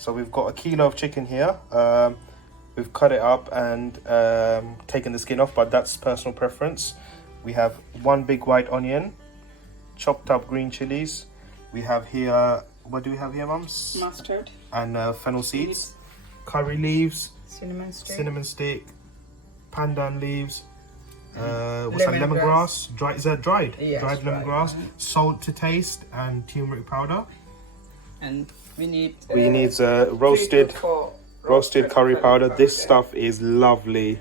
So we've got a kilo of chicken here. We've cut it up and taken the skin off, but that's personal preference. We have one big white onion, chopped up green chilies. We have here, what do we have here, mums? Mustard. And fennel seeds, curry leaves, Cinnamon stick. pandan leaves, what's that, lemongrass? Dry, is that dried? Yes, dried lemongrass, salt to taste, and turmeric powder. And we need roasted curry powder. This stuff is lovely.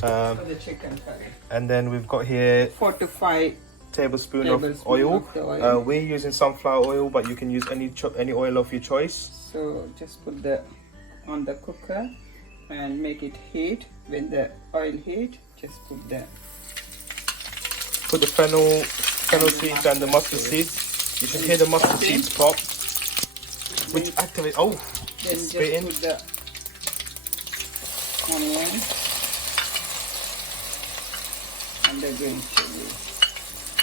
For the chicken curry. And then we've got here 4 to 5 tablespoon of oil. of the oil. We're using sunflower oil, but you can use any oil of your choice. So just put the on the cooker and make it heat. When the oil heat, just put the fennel seeds and the mustard seeds. You should hear the mustard seeds pop, which activate. Oh, then it's just spitting. put the onion and the green chili.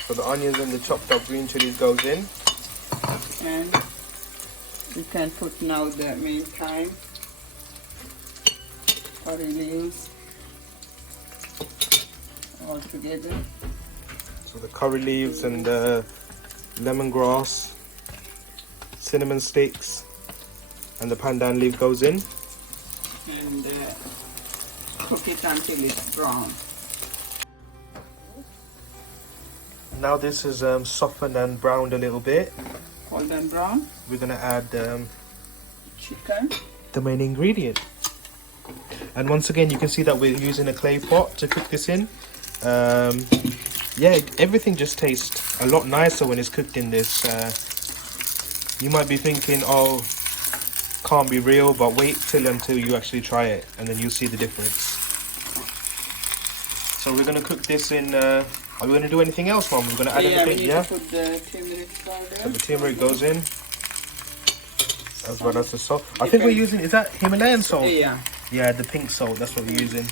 So the onions and the chopped up green chilies goes in. And you can put now the main thyme, curry leaves all together. So the curry leaves and the lemongrass, cinnamon sticks, and the pandan leaf goes in. And cook it until it's brown. Now this is softened and browned a little bit. Golden brown. We're gonna add Chicken. the main ingredient. And once again, you can see that we're using a clay pot to cook this in. Yeah, everything just tastes a lot nicer when it's cooked in this. You might be thinking, oh, can't be real, but wait until you actually try it, and then you'll see the difference. So we're gonna cook this in. Are we gonna do anything else, Mom? We're gonna add anything, we need to put the turmeric powder. So the turmeric goes in, as well as the salt. I think we're using, is that Himalayan salt? Yeah. Yeah, the pink salt, that's what we're using.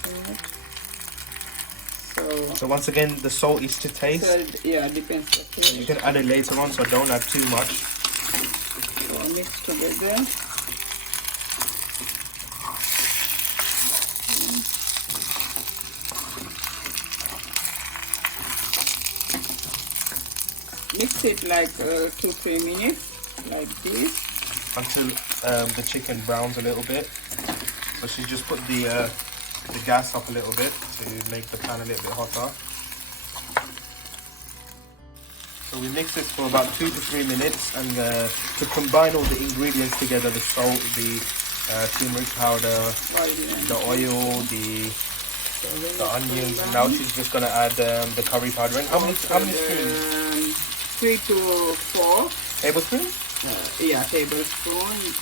So once again, the salt is to taste. So, yeah, depends the taste. You can add it later on, so don't add too much. So mix together. Mix it like 2-3 minutes, like this. Until the chicken browns a little bit. So she just put the gas up a little bit to make the pan a little bit hotter. So we mix this for about 2 to 3 minutes, and to combine all the ingredients together, the salt, the turmeric powder, the oil, the onions, and now she's just gonna add the curry powder. And how many spoons? 3 to 4 Tablespoons? Yeah, tablespoon.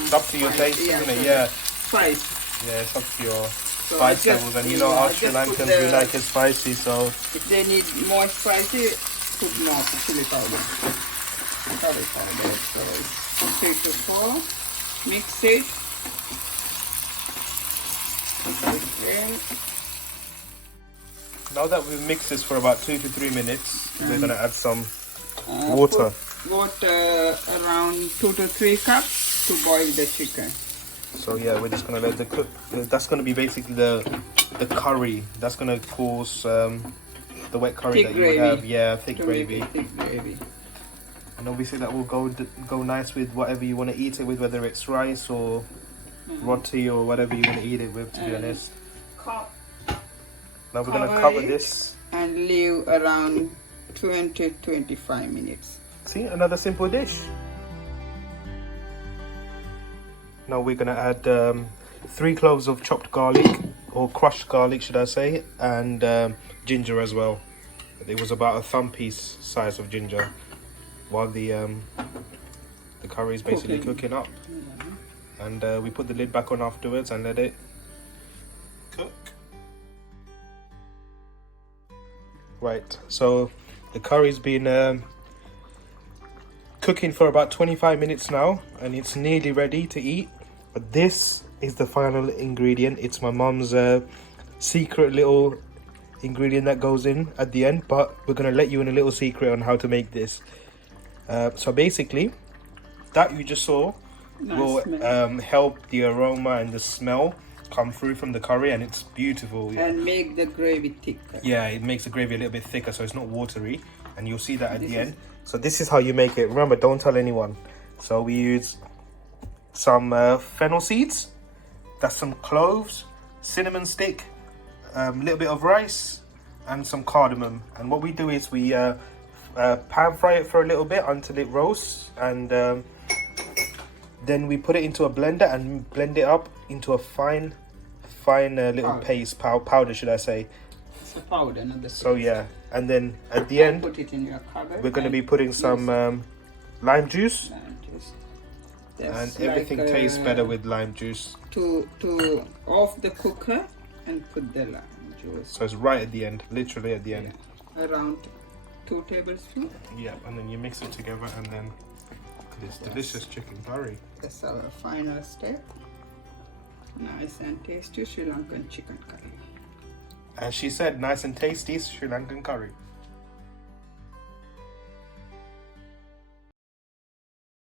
It's up to your taste, isn't it? Yeah. Spice. Yeah, it's up to your spice levels, and you know our Sri Lankans, we like it spicy, so if they need more spicy, put more chili powder. Curry powder. So 3 to 4. Mix it. Okay. now that we've mixed this for about 2 to 3 minutes, we're gonna add some water. Water around 2 to 3 cups to boil the chicken. So yeah, we're just gonna let it cook. That's gonna be basically the curry. That's gonna cause the wet curry Thick that you would gravy. have. Yeah, thick gravy. Thick gravy. And obviously that will go nice with whatever you want to eat it with, whether it's rice or roti or whatever you want to eat it with, to be honest. Now we're gonna cover this and leave around 20-25 minutes. See, another simple dish. Now we're gonna add 3 cloves of chopped garlic, or crushed garlic should I say, and ginger as well. It was about a thumb piece size of ginger, while the curry is basically cooking up. And we put the lid back on afterwards and let it cook. Right, so the curry's been cooking for about 25 minutes now, and it's nearly ready to eat. But this is the final ingredient. It's my mum's secret little ingredient that goes in at the end, but we're gonna let you in a little secret on how to make this. So basically, that you just saw Nice will smell. help the aroma and the smell come through from the curry, and it's beautiful. Yeah. And make the gravy thicker. Yeah, it makes the gravy a little bit thicker, so it's not watery, and you'll see that at This the is- end. So this is how you make it. Remember, don't tell anyone. So we use some fennel seeds, that's some cloves, cinnamon stick, a little bit of rice, and some cardamom. And what we do is we pan fry it for a little bit until it roasts, and then we put it into a blender and blend it up into a fine little Powder. paste, powder should I say. It's a powder, not the So paste. yeah, and then at the end Put it in your cupboard. we're going to be and putting some lime juice, and just- and that's everything like, tastes better with lime juice. to off the cooker and put the lime juice. So it's right at the end, literally at the end. Around 2 tablespoons. Yeah, and then you mix it together, and then look at this delicious chicken curry. That's our final step. Nice and tasty Sri Lankan chicken curry. As she said, nice and tasty Sri Lankan curry.